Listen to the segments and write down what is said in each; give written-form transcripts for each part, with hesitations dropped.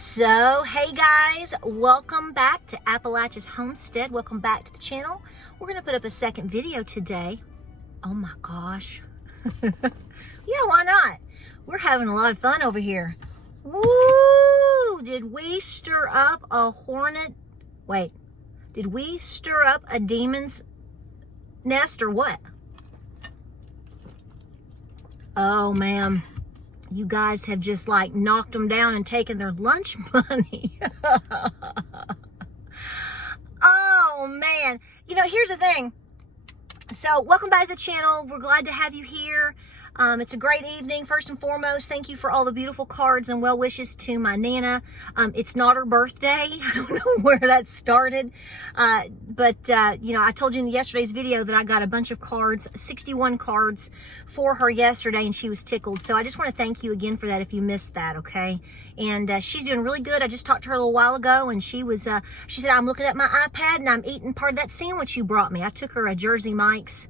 So, hey guys, welcome back to Appalachia's Homestead. Welcome back to the channel. We're going to put up a second video today. Oh my gosh. Yeah, why not? We're having a lot of fun over here. Woo! Did we stir up a hornet? Wait, did we stir up a demon's nest or what? Oh, man. You guys have just like knocked them down and taken their lunch money. Oh man. You know, here's the thing. So welcome back to the channel. We're glad to have you here. It's a great evening. First and foremost, thank you for all the beautiful cards and well wishes to my Nana. It's not her birthday. I don't know where that started. But you know, I told you in yesterday's video that I got a bunch of cards, 61 cards for her yesterday, and she was tickled. So I just want to thank you again for that if you missed that, okay? And she's doing really good. I just talked to her a little while ago, and she said, I'm looking at my iPad and I'm eating part of that sandwich you brought me. I took her a Jersey Mike's.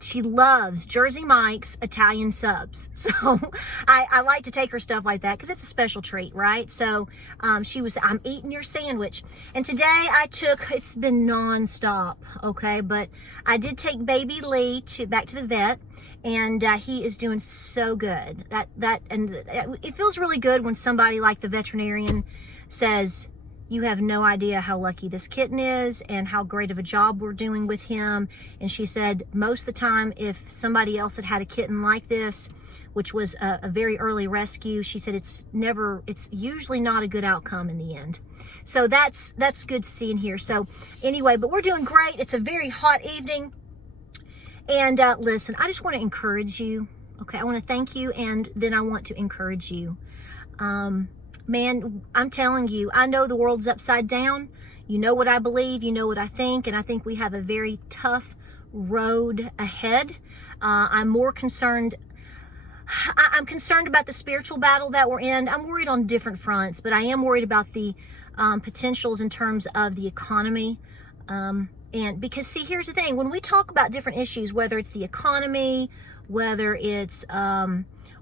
She loves Jersey Mike's Italian subs. So I like to take her stuff like that because it's a special treat, right? So I'm eating your sandwich. And today it's been nonstop, okay? But I did take baby Lee back to the vet, and he is doing so good. It feels really good when somebody like the veterinarian says, you have no idea how lucky this kitten is and how great of a job we're doing with him. And she said most of the time, if somebody else had a kitten like this, which was a very early rescue, she said it's usually not a good outcome in the end. So that's good to see in here. So anyway, but we're doing great. It's a very hot evening. And listen, I just want to encourage you. Okay, I want to thank you, and then I want to encourage you. Man, I'm telling you, I know the world's upside down. You know what I believe, you know what I think, and I think we have a very tough road ahead. I'm concerned about the spiritual battle that we're in. I'm worried on different fronts, but I am worried about the potentials in terms of the economy. And because, see, here's the thing. When we talk about different issues, whether it's the economy, whether it's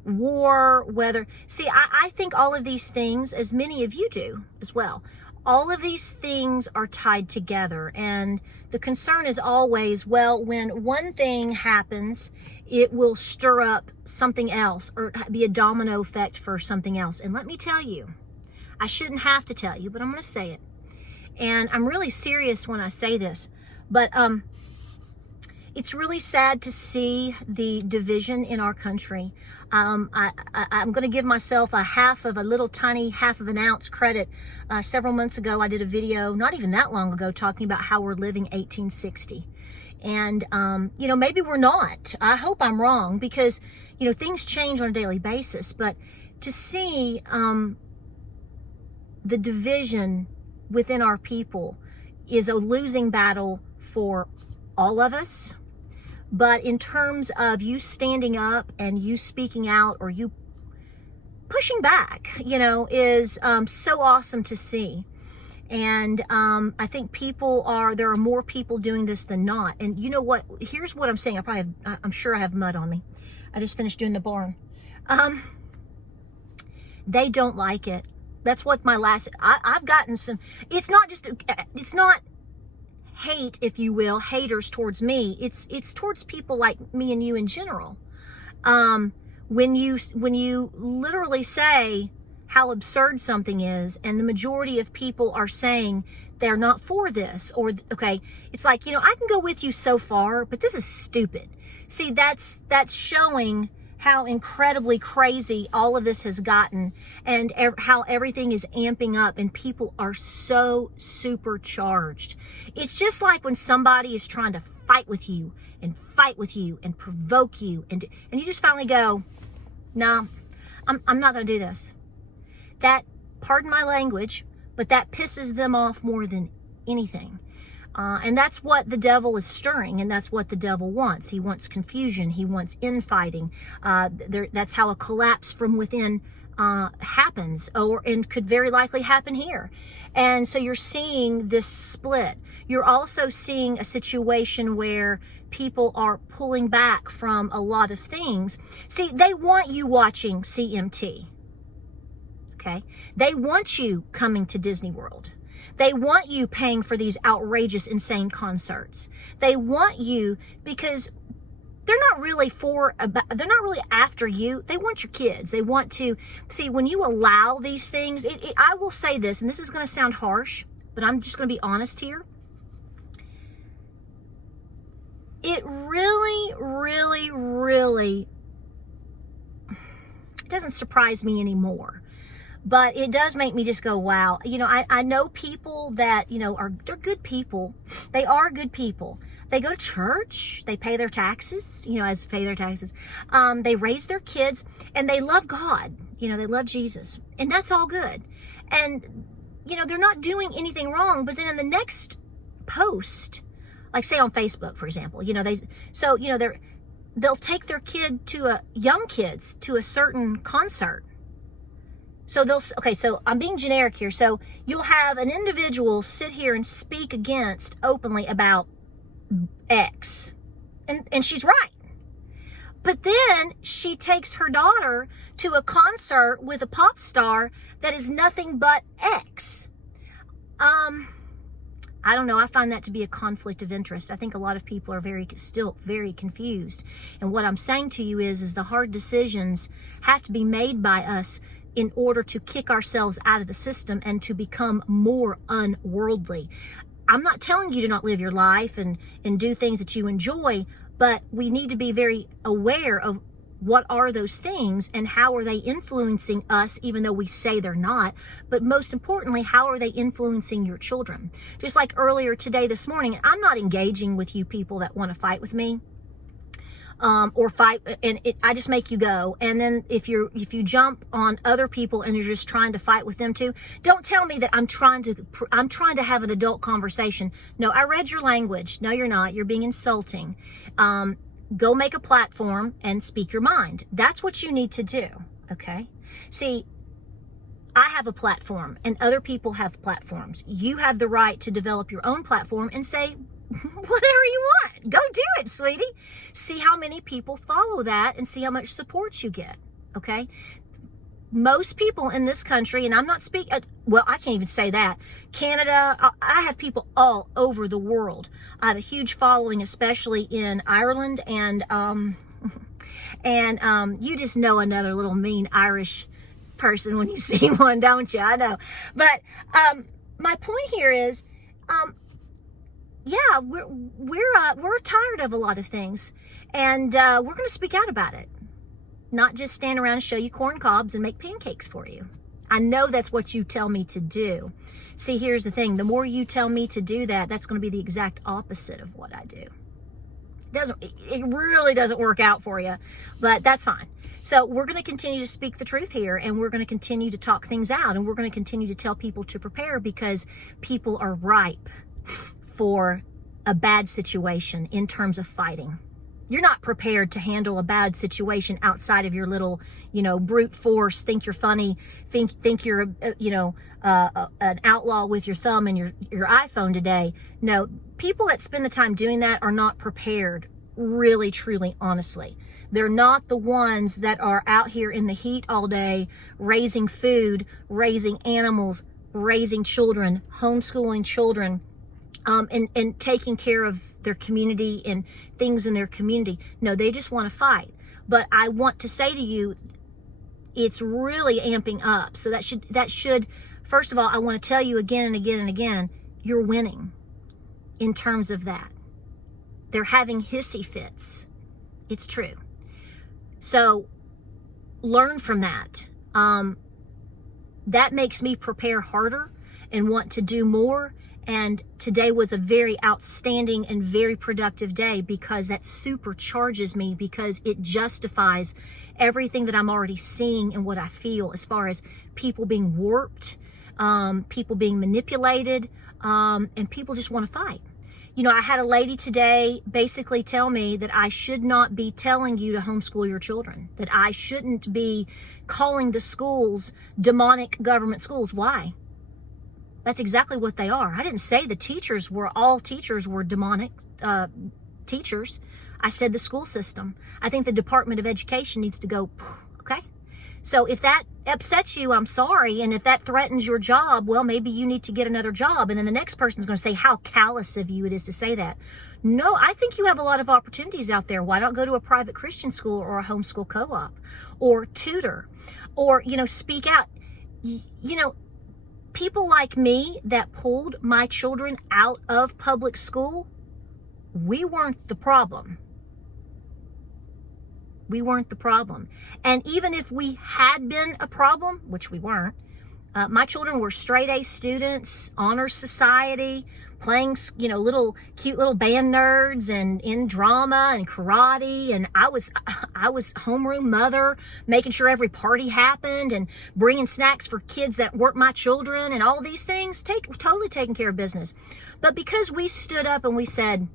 war, I think all of these things, as many of you do as well, all of these things are tied together. And the concern is always, well, when one thing happens, it will stir up something else or be a domino effect for something else. And let me tell you, I shouldn't have to tell you, but I'm going to say it. And I'm really serious when I say this, but it's really sad to see the division in our country. I'm going to give myself a little tiny half of an ounce credit. Several months ago, I did a video, not even that long ago, talking about how we're living 1860. And, you know, maybe we're not. I hope I'm wrong because, you know, things change on a daily basis. But to see the division within our people is a losing battle for all of us. But in terms of you standing up and you speaking out or you pushing back, you know, is so awesome to see. And I think there are more people doing this than not. And you know what? Here's what I'm saying. I'm sure I have mud on me. I just finished doing the barn. They don't like it. That's what I've gotten some, it's not hate, if you will, haters towards me. It's towards people like me and you in general. When you literally say how absurd something is, and the majority of people are saying they're not for this, or okay, it's like, you know, I can go with you so far, but this is stupid. See, that's showing how incredibly crazy all of this has gotten, and how everything is amping up, and people are so supercharged. It's just like when somebody is trying to fight with you and provoke you, and you just finally go, no, I'm not going to do this. That, pardon my language, but that pisses them off more than anything. And that's what the devil is stirring, and that's what the devil wants. He wants confusion. He wants infighting. That's how a collapse from within happens, and could very likely happen here. And so you're seeing this split. You're also seeing a situation where people are pulling back from a lot of things. See, they want you watching CMT. okay? They want you coming to Disney World. They want you paying for these outrageous, insane concerts. They want you because they're not really after you. They want your kids. They want to see when you allow these things. I will say this, and this is going to sound harsh, but I'm just going to be honest here. It really, really, really, it doesn't surprise me anymore. But it does make me just go, wow. You know, I know people that, you know, they're good people. They are good people. They go to church. They pay their taxes, you know, as pay their taxes. They raise their kids and they love God. You know, they love Jesus. And that's all good. And, you know, they're not doing anything wrong. But then in the next post, like say on Facebook, for example, you know, they'll take their kid to young kids to a certain concert. So so I'm being generic here. So you'll have an individual sit here and speak against openly about X. And she's right. But then she takes her daughter to a concert with a pop star that is nothing but X. I don't know. I find that to be a conflict of interest. I think a lot of people are still very confused. And what I'm saying to you is the hard decisions have to be made by us in order to kick ourselves out of the system and to become more unworldly. I'm not telling you to not live your life and do things that you enjoy, but we need to be very aware of what are those things and how are they influencing us, even though we say they're not. But most importantly, how are they influencing your children? Just like earlier today, this morning, I'm not engaging with you people that want to fight with me. Or fight, and I just make you go. And then if you jump on other people and you're just trying to fight with them too, don't tell me that I'm trying to have an adult conversation. No, I read your language. No, you're not. You're being insulting. Go make a platform and speak your mind. That's what you need to do. Okay. See, I have a platform and other people have platforms. You have the right to develop your own platform and say whatever you want. Go do it, sweetie. See how many people follow that and see how much support you get. Okay. Most people in this country, and I'm not speaking, well, I can't even say that. Canada, I have people all over the world. I have a huge following, especially in Ireland, and you just know another little mean Irish person when you see one, don't you? I know. But my point here is, yeah, we're tired of a lot of things, and we're going to speak out about it. Not just stand around and show you corn cobs and make pancakes for you. I know that's what you tell me to do. See, here's the thing. The more you tell me to do that, that's going to be the exact opposite of what I do. It really doesn't work out for you, but that's fine. So we're going to continue to speak the truth here, and we're going to continue to talk things out, and we're going to continue to tell people to prepare because people are ripe for a bad situation in terms of fighting. You're not prepared to handle a bad situation outside of your little, brute force, think you're funny, think you're, an outlaw with your thumb and your iPhone today. No, people that spend the time doing that are not prepared, really, truly, honestly. They're not the ones that are out here in the heat all day, raising food, raising animals, raising children, homeschooling children, and taking care of their community and things in their community. No, they just want to fight. But I want to say to you, it's really amping up. So that should, first of all, I want to tell you again and again and again, you're winning in terms of that. They're having hissy fits. It's true. So learn from that. That makes me prepare harder and want to do more. And today was a very outstanding and very productive day because that supercharges me, because it justifies everything that I'm already seeing and what I feel as far as people being warped, people being manipulated, and people just want to fight. I had a lady today basically tell me that I should not be telling you to homeschool your children, that I shouldn't be calling the schools demonic government schools. Why? That's exactly what they are. I didn't say all teachers were demonic teachers. I said the school system. I think the Department of Education needs to go, okay? So if that upsets you, I'm sorry. And if that threatens your job, well, maybe you need to get another job. And then the next person's going to say how callous of you it is to say that. No, I think you have a lot of opportunities out there. Why not go to a private Christian school or a homeschool co-op or tutor or, speak out? People like me that pulled my children out of public school, we weren't the problem. We weren't the problem. And even if we had been a problem, which we weren't, my children were straight A students, honor society, playing, little cute little band nerds and in drama and karate. And I was homeroom mother, making sure every party happened and bringing snacks for kids that weren't my children and all these things, totally taking care of business. But because we stood up and we said,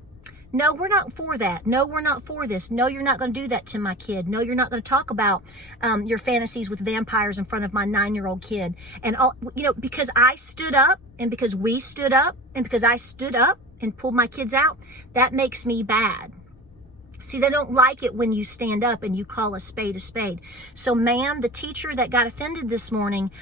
no, we're not for that. No, we're not for this. No, you're not going to do that to my kid. No, you're not going to talk about your fantasies with vampires in front of my 9-year-old kid. And all, because I stood up and because we stood up and because I stood up and pulled my kids out, that makes me bad. See, they don't like it when you stand up and you call a spade a spade. So, ma'am, the teacher that got offended this morning,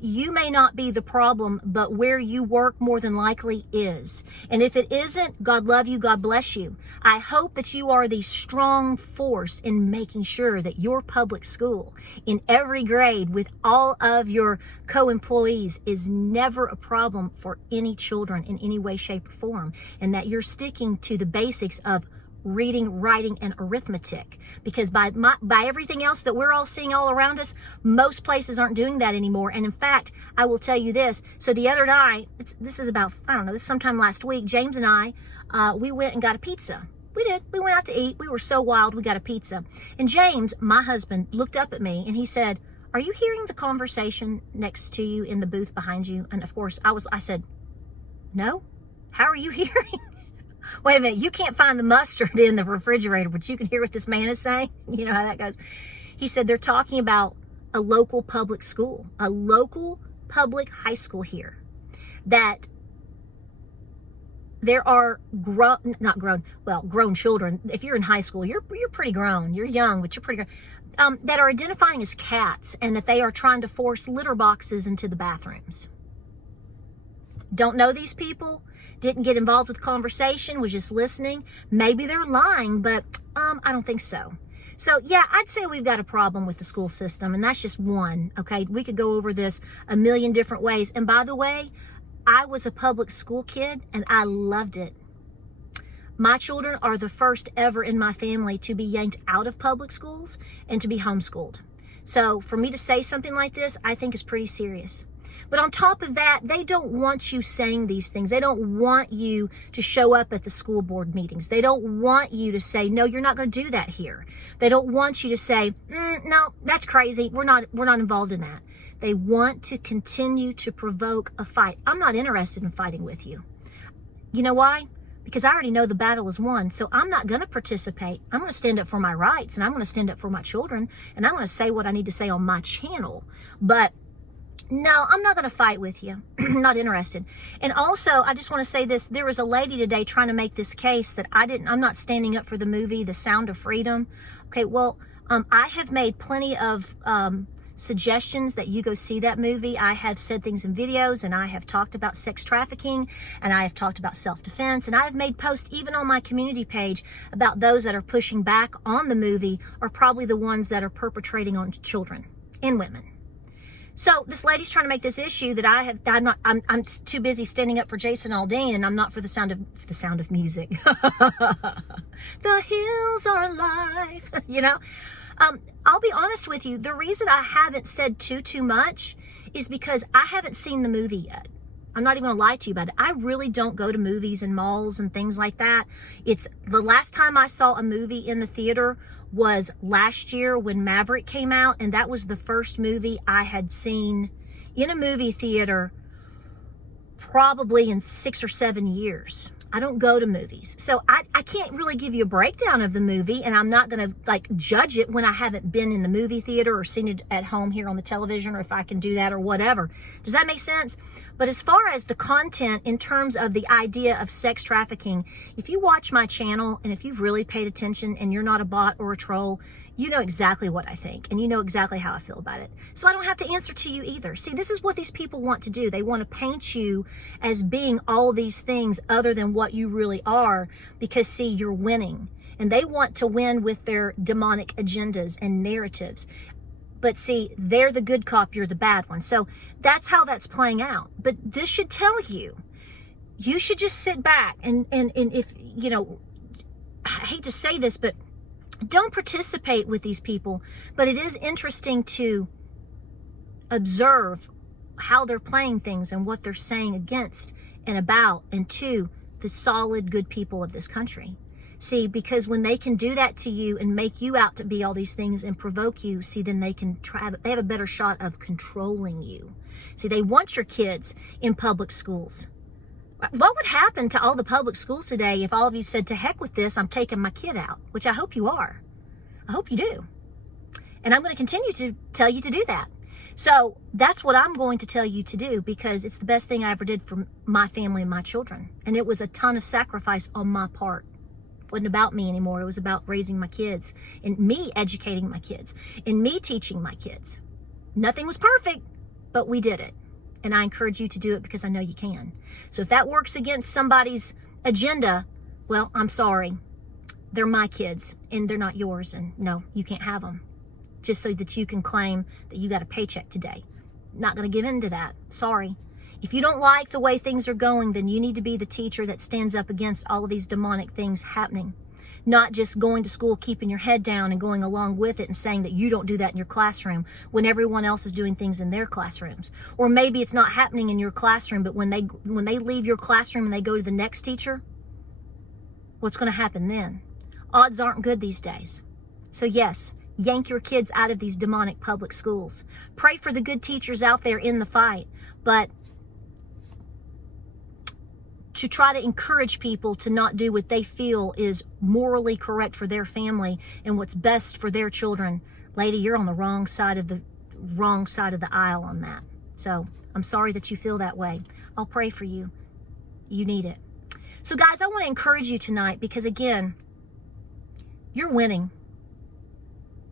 you may not be the problem, but where you work more than likely is. And if it isn't, God love you, God bless you. I hope that you are the strong force in making sure that your public school in every grade with all of your co-employees is never a problem for any children in any way, shape, or form. And that you're sticking to the basics of reading, writing, and arithmetic, because by everything else that we're all seeing all around us, most places aren't doing that anymore. And in fact, I will tell you this. So the other night, this is about, I don't know, this is sometime last week, James and I, we went and got a pizza. We did. We went out to eat. We were so wild. We got a pizza. And James, my husband, looked up at me and he said, "Are you hearing the conversation next to you in the booth behind you?" And of course, I said, "No. How are you hearing?" Wait a minute, you can't find the mustard in the refrigerator, but you can hear what this man is saying? You know how that goes. He said they're talking about a local public school, a local public high school here, that there are grown children. If you're in high school, you're pretty grown. You're young, but you're pretty grown. That are identifying as cats, and that they are trying to force litter boxes into the bathrooms. Don't know these people. Didn't get involved with the conversation, was just listening. Maybe they're lying, but I don't think so. So yeah, I'd say we've got a problem with the school system, and that's just one, okay? We could go over this a million different ways. And by the way, I was a public school kid, and I loved it. My children are the first ever in my family to be yanked out of public schools and to be homeschooled. So for me to say something like this, I think is pretty serious. But on top of that, they don't want you saying these things. They don't want you to show up at the school board meetings. They don't want you to say, "No, you're not going to do that here." They don't want you to say, "No, that's crazy. We're not involved in that." They want to continue to provoke a fight. I'm not interested in fighting with you. You know why? Because I already know the battle is won. So I'm not going to participate. I'm going to stand up for my rights, and I'm going to stand up for my children, and I'm going to say what I need to say on my channel. But no, I'm not going to fight with you. Not interested. And also, I just want to say this. There was a lady today trying to make this case that I'm not standing up for the movie, The Sound of Freedom. Okay, well, I have made plenty of suggestions that you go see that movie. I have said things in videos, and I have talked about sex trafficking, and I have talked about self-defense, and I have made posts even on my community page about those that are pushing back on the movie are probably the ones that are perpetrating on children and women. So this lady's trying to make this issue that I'm too busy standing up for Jason Aldean, and I'm not for the sound of music. The hills are alive, I'll be honest with you. The reason I haven't said too much is because I haven't seen the movie yet. I'm not even gonna lie to you about it. I really don't go to movies and malls and things like that. It's the last time I saw a movie in the theater was last year when Maverick came out, and that was the first movie I had seen in a movie theater probably in 6 or 7 years. I don't go to movies. So I can't really give you a breakdown of the movie, and I'm not going to like judge it when I haven't been in the movie theater or seen it at home here on the television, or if I can do that or whatever. Does that make sense? But as far as the content in terms of the idea of sex trafficking, if you watch my channel and if you've really paid attention and you're not a bot or a troll, you know exactly what I think, and you know exactly how I feel about it. So I don't have to answer to you either. See, this is what these people want to do. They want to paint you as being all these things other than what you really are, because, see, you're winning. And they want to win with their demonic agendas and narratives. But see, they're the good cop, you're the bad one. So that's how that's playing out. But this should tell you, you should just sit back and if, you know, I hate to say this, but don't participate with these people. But it is interesting to observe how they're playing things and what they're saying against and about and to the solid good people of this country. See, because when they can do that to you and make you out to be all these things and provoke you, see, then they have a better shot of controlling you. See, they want your kids in public schools. What would happen to all the public schools today if all of you said, to heck with this, I'm taking my kid out? Which I hope you are. I hope you do. And I'm going to continue to tell you to do that. So that's what I'm going to tell you to do, because it's the best thing I ever did for my family and my children. And it was a ton of sacrifice on my part. It wasn't about me anymore. It was about raising my kids and me educating my kids and me teaching my kids. Nothing was perfect, but we did it. And I encourage you to do it because I know you can. So if that works against somebody's agenda, well, I'm sorry. They're my kids and they're not yours. And no, you can't have them just so that you can claim that you got a paycheck today. Not going to give in to that. Sorry. If you don't like the way things are going, then you need to be the teacher that stands up against all of these demonic things happening. Not just going to school, keeping your head down and going along with it and saying that you don't do that in your classroom when everyone else is doing things in their classrooms. Or maybe it's not happening in your classroom, but when they leave your classroom and they go to the next teacher, what's going to happen then? Odds aren't good these days. So yes, yank your kids out of these demonic public schools. Pray for the good teachers out there in the fight, but to try to encourage people to not do what they feel is morally correct for their family and what's best for their children. Lady, you're on the wrong side of the aisle on that. So I'm sorry that you feel that way. I'll pray for you. You need it. So guys, I want to encourage you tonight because, again, you're winning.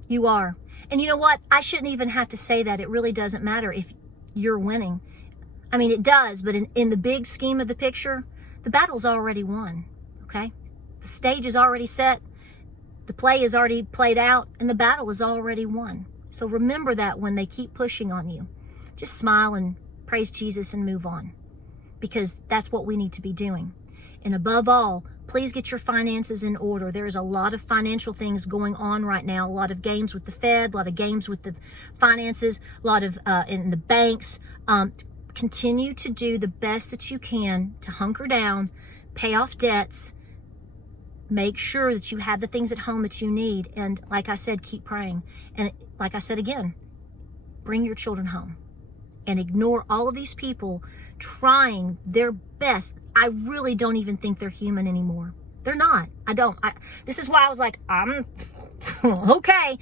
You are. And you know what? I shouldn't even have to say that. It really doesn't matter if you're winning. I mean, it does, but in the big scheme of the picture, the battle's already won, okay? The stage is already set, the play is already played out, and the battle is already won. So remember that when they keep pushing on you. Just smile and praise Jesus and move on, because that's what we need to be doing. And above all, please get your finances in order. There is a lot of financial things going on right now, a lot of games with the Fed, a lot of games with the finances, a lot of in the banks. Continue to do the best that you can to hunker down, pay off debts, make sure that you have the things at home that you need. And like I said, keep praying. And like I said again, bring your children home and ignore all of these people trying their best. I really don't even think they're human anymore. They're not. I don't. This is why I was like, I'm okay,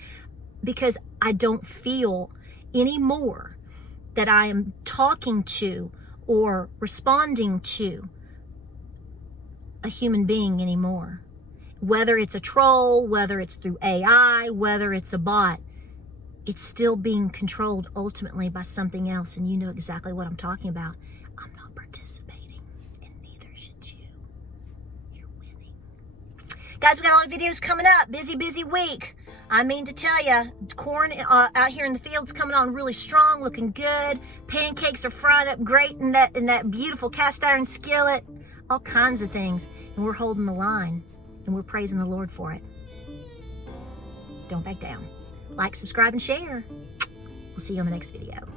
because I don't feel anymore that I am talking to or responding to a human being anymore. Whether it's a troll, whether it's through AI, whether it's a bot, it's still being controlled ultimately by something else, and you know exactly what I'm talking about. I'm not participating, and neither should you. You're winning. Guys, we got a lot of videos coming up. Busy week. I mean to tell you, corn out here in the fields coming on really strong, looking good. Pancakes are fried up great in that beautiful cast iron skillet. All kinds of things. And we're holding the line. And we're praising the Lord for it. Don't back down. Like, subscribe, and share. We'll see you on the next video.